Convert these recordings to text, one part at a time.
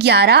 11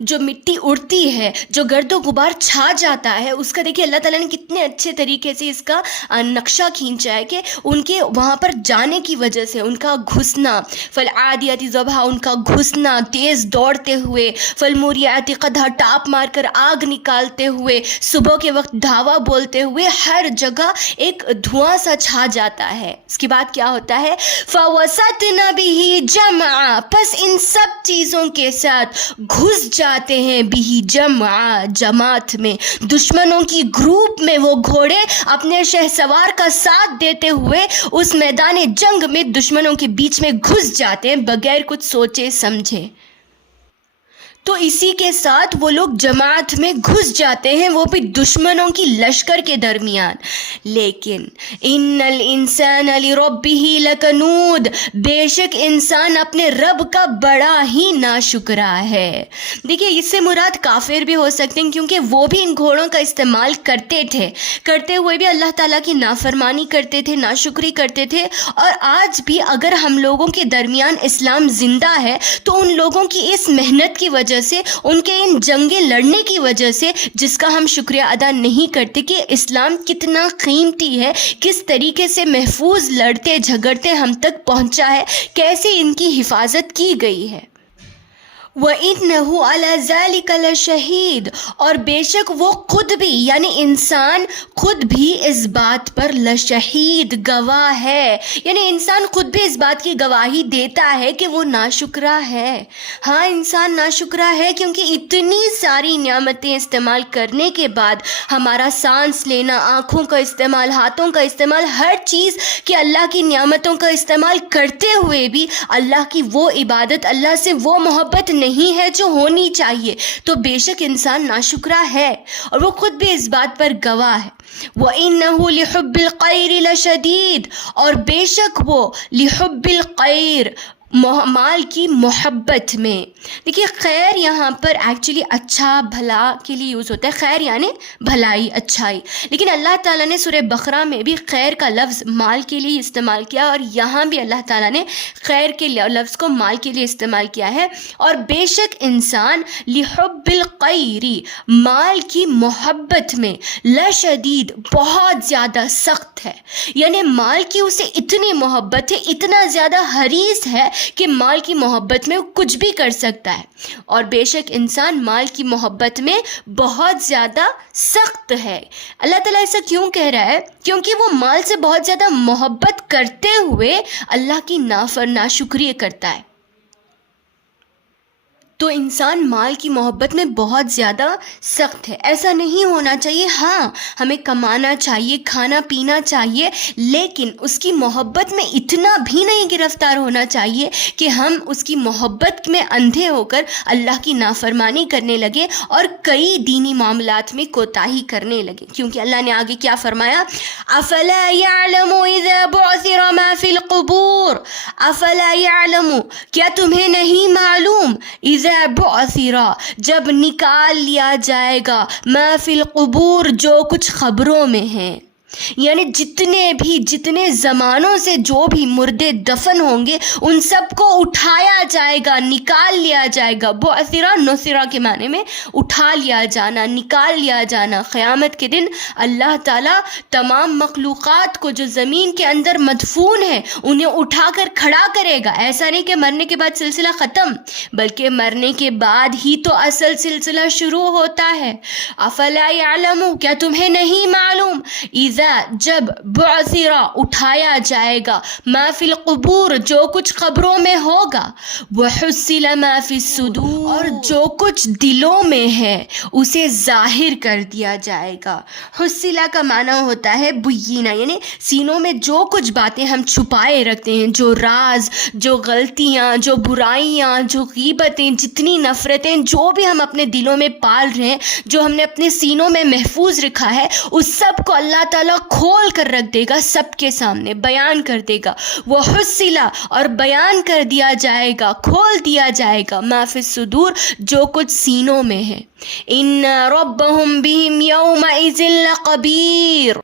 جو مٹی اڑتی ہے، جو گرد و غبار چھا جاتا ہے، اس کا دیکھیے اللہ تعالیٰ نے کتنے اچھے طریقے سے اس کا نقشہ کھینچا ہے کہ ان کے وہاں پر جانے کی وجہ سے ان کا گھسنا، فالعادیات ضبحا، ان کا گھسنا تیز دوڑتے ہوئے، فالموریات قدحا، ٹاپ مار کر آگ نکالتے ہوئے، صبح کے وقت دھاوا بولتے ہوئے، ہر جگہ ایک دھواں سا چھا جاتا ہے۔ اس کے بعد کیا ہوتا ہے؟ فَوَسَطْنَ بِهِ جَمْعًا، پس ان سب چیزوں کے ساتھ گھس جاتے ہیں، بِهِ جَمْعًا، جماعت میں، دشمنوں کی گروپ میں وہ گھوڑے اپنے شہسوار کا ساتھ دیتے ہوئے اس میدان جنگ میں دشمنوں کے بیچ میں گھس جاتے ہیں بغیر کچھ سوچے سمجھے۔ تو اسی کے ساتھ وہ لوگ جماعت میں گھس جاتے ہیں، وہ بھی دشمنوں کی لشکر کے درمیان۔ لیکن ان الانسان لربہ لکنود، بے شک انسان اپنے رب کا بڑا ہی ناشکرا ہے۔ دیکھیے اس سے مراد کافر بھی ہو سکتے ہیں، کیونکہ وہ بھی ان گھوڑوں کا استعمال کرتے تھے، کرتے ہوئے بھی اللہ تعالیٰ کی نافرمانی کرتے تھے، ناشکری کرتے تھے۔ اور آج بھی اگر ہم لوگوں کے درمیان اسلام زندہ ہے تو ان لوگوں کی اس محنت کی وجہ سے، ان کے ان جنگیں لڑنے کی وجہ سے، جس کا ہم شکریہ ادا نہیں کرتے کہ اسلام کتنا قیمتی ہے، کس طریقے سے محفوظ لڑتے جھگڑتے ہم تک پہنچا ہے، کیسے ان کی حفاظت کی گئی ہے۔ وَإِنَّهُ عَلَى ذَلِكَ لَشَهِيدٌ، اور بے شک وہ خود بھی یعنی انسان خود بھی اس بات پر لشہید، گواہ ہے، یعنی انسان خود بھی اس بات کی گواہی دیتا ہے کہ وہ ناشکرا ہے۔ ہاں انسان ناشکرا ہے، کیونکہ اتنی ساری نعمتیں استعمال کرنے کے بعد، ہمارا سانس لینا، آنکھوں کا استعمال، ہاتھوں کا استعمال، ہر چیز کہ اللہ کی نعمتوں کا استعمال کرتے ہوئے بھی اللہ کی وہ عبادت، اللہ سے وہ محبت نہیں ہے جو ہونی چاہیے، تو بے شک انسان ناشکرا ہے، اور وہ خود بھی اس بات پر گواہ ہے۔ وَإِنَّهُ لِحُبِّ الْخَيْرِ لَشَدِيدٌ، اور بے شک وہ لِحُبِّ الْخَيْرِ، مال کی محبت میں۔ دیکھیے خیر یہاں پر ایکچولی اچھا بھلا کے لیے یوز ہوتا ہے، خیر یعنی بھلائی، اچھائی، لیکن اللہ تعالیٰ نے سورہ بقرہ میں بھی خیر کا لفظ مال کے لیے استعمال کیا، اور یہاں بھی اللہ تعالیٰ نے خیر کے لفظ کو مال کے لیے استعمال کیا ہے۔ اور بے شک انسان لحب الخیر، مال کی محبت میں، لشدید، بہت زیادہ سخت ہے، یعنی مال کی اسے اتنی محبت ہے، اتنا زیادہ حریص ہے کہ مال کی محبت میں وہ کچھ بھی کر سکتا ہے۔ اور بے شک انسان مال کی محبت میں بہت زیادہ سخت ہے۔ اللہ تعالیٰ ایسا کیوں کہہ رہا ہے؟ کیونکہ وہ مال سے بہت زیادہ محبت کرتے ہوئے اللہ کی ناشکری کرتا ہے۔ تو انسان مال کی محبت میں بہت زیادہ سخت ہے۔ ایسا نہیں ہونا چاہیے۔ ہاں ہمیں کمانا چاہیے، کھانا پینا چاہیے، لیکن اس کی محبت میں اتنا بھی نہیں گرفتار ہونا چاہیے کہ ہم اس کی محبت میں اندھے ہو کر اللہ کی نافرمانی کرنے لگے اور کئی دینی معاملات میں کوتاہی کرنے لگے، کیونکہ اللہ نے آگے کیا فرمایا؟ افلا يعلم اذا بعثر ما في القبور، افلا يعلم، کیا تمہیں نہیں معلوم، اذا بعثرا، جب نکال لیا جائے گا، ما فی القبور، جو کچھ خبروں میں ہیں، یعنی جتنے زمانوں سے جو بھی مردے دفن ہوں گے ان سب کو اٹھایا جائے گا، نکال لیا جائے گا۔ بعثرا نصرا کے معنی میں اٹھا لیا جانا، نکال لیا جانا۔ قیامت کے دن اللہ تعالیٰ تمام مخلوقات کو جو زمین کے اندر مدفون ہے انہیں اٹھا کر کھڑا کرے گا۔ ایسا نہیں کہ مرنے کے بعد سلسلہ ختم، بلکہ مرنے کے بعد ہی تو اصل سلسلہ شروع ہوتا ہے۔ افلا یعلم، کیا تمہیں نہیں معلوم، جب بعثرا، اٹھایا جائے گا، ما فی القبور، جو کچھ قبروں میں ہوگا، وحصل ما فی الصدور، اور جو کچھ دلوں میں ہے اسے ظاہر کر دیا جائے گا۔ حصلہ کا معنی ہوتا ہے بینا، یعنی سینوں میں جو کچھ باتیں ہم چھپائے رکھتے ہیں، جو راز، جو غلطیاں، جو برائیاں، جو غیبتیں، جتنی نفرتیں، جو بھی ہم اپنے دلوں میں پال رہے ہیں، جو ہم نے اپنے سینوں میں محفوظ رکھا ہے، اس سب کو اللہ تعالیٰ کھول کر رکھ دے گا، سب کے سامنے بیان کر دے گا۔ وہ حصلہ، اور بیان کر دیا جائے گا، کھول دیا جائے گا، ما فی الصدور، جو کچھ سینوں میں ہے۔ ان ربهم بهم یومئذ لخبیر،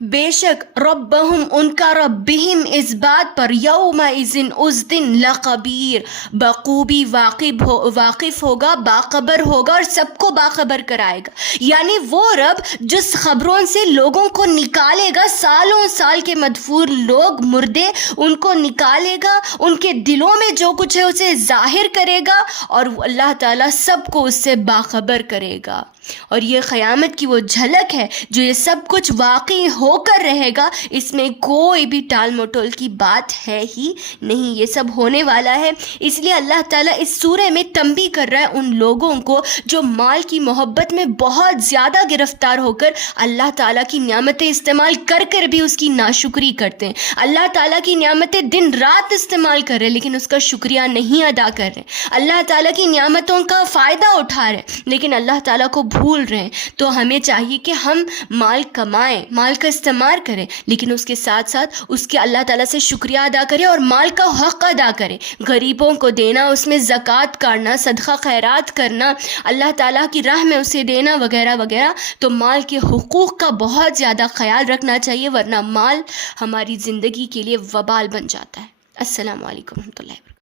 بے شک ربہم ان کا رب بہم اس بات پر یومئذ اس دن لخبیر بخوبی واقف ہوگا، باخبر ہوگا اور سب کو باخبر کرائے گا. یعنی وہ رب جس خبروں سے لوگوں کو نکالے گا، سالوں سال کے مدفون لوگ مردے، ان کو نکالے گا، ان کے دلوں میں جو کچھ ہے اسے ظاہر کرے گا اور اللہ تعالیٰ سب کو اس سے باخبر کرے گا. اور یہ قیامت کی وہ جھلک ہے جو یہ سب کچھ واقعی ہو کر رہے گا، اس میں کوئی بھی ٹال مٹول کی بات ہے ہی نہیں، یہ سب ہونے والا ہے. اس لیے اللہ تعالیٰ اس سورہ میں تنبیہ کر رہا ہے ان لوگوں کو جو مال کی محبت میں بہت زیادہ گرفتار ہو کر اللہ تعالیٰ کی نعمتیں استعمال کر کر بھی اس کی ناشکری کرتے ہیں. اللہ تعالیٰ کی نعمتیں دن رات استعمال کر رہے لیکن اس کا شکریہ نہیں ادا کر رہے. اللہ تعالیٰ کی نعمتوں کا فائدہ اٹھا رہے لیکن اللہ تعالیٰ کو بھول رہے ہیں. تو ہمیں چاہیے کہ ہم مال کمائیں، مال کا استعمال کریں، لیکن اس کے ساتھ ساتھ اس کے اللہ تعالیٰ سے شکریہ ادا کریں اور مال کا حق ادا کریں. غریبوں کو دینا، اس میں زکوٰۃ کاٹنا، صدقہ خیرات کرنا، اللہ تعالیٰ کی راہ میں اسے دینا وغیرہ وغیرہ. تو مال کے حقوق کا بہت زیادہ خیال رکھنا چاہیے ورنہ مال ہماری زندگی کے لیے وبال بن جاتا ہے. السلام علیکم ورحمۃ اللہ وبرکاتہ.